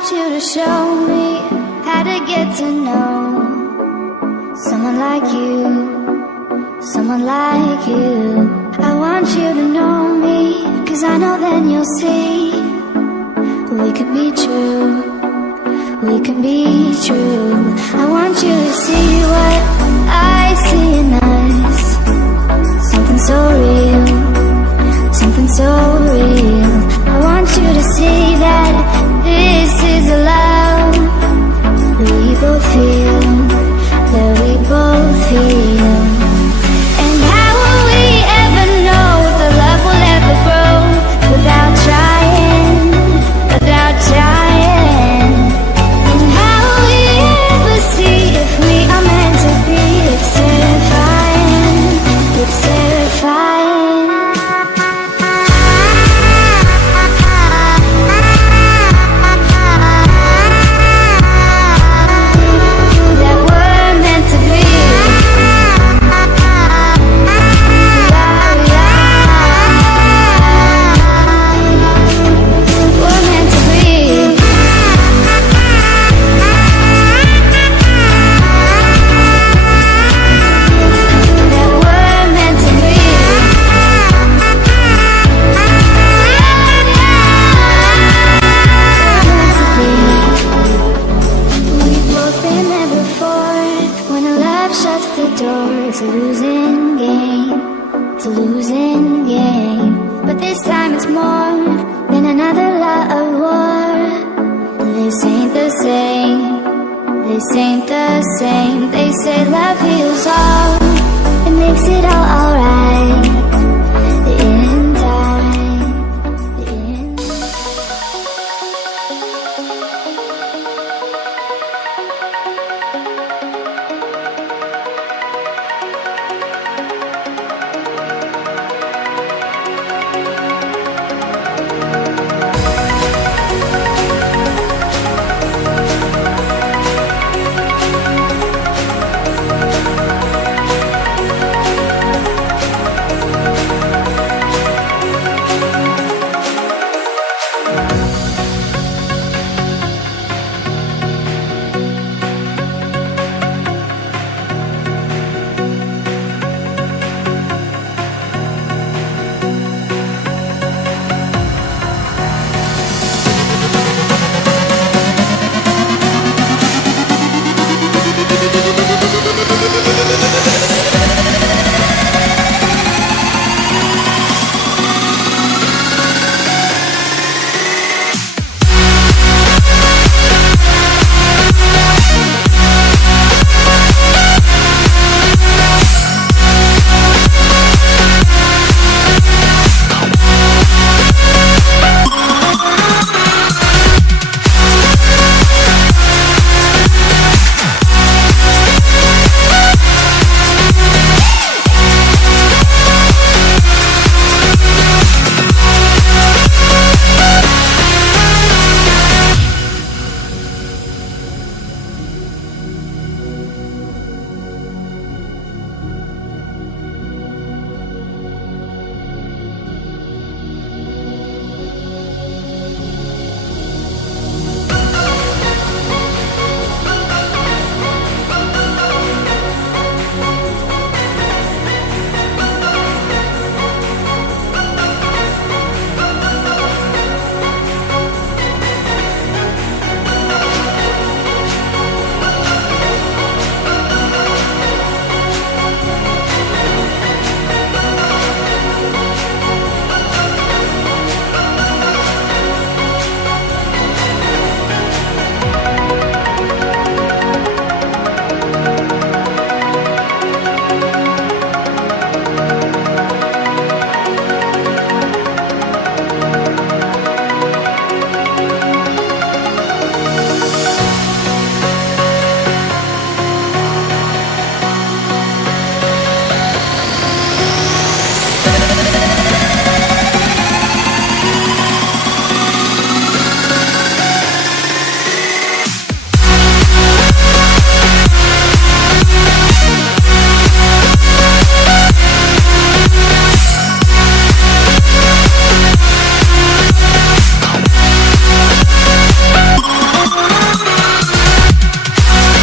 want you to show me how to get to know someone like you, someone like you. I want you to know me, 'cause I know then you'll see we could be true, we can be true. I want you to see what I see in us, something so real, something so real. I want you to see that this is a love that we both feel, that we both feel. And how will we ever know if the love will ever grow without trying, without trying? And how will we ever see if we are meant to be? It's terrifying, it's terrifying. It's a losing game, it's a losing game. But this time it's more than another love war. This ain't the same, this ain't the same. They say love heals all, it makes it all alright. In time, in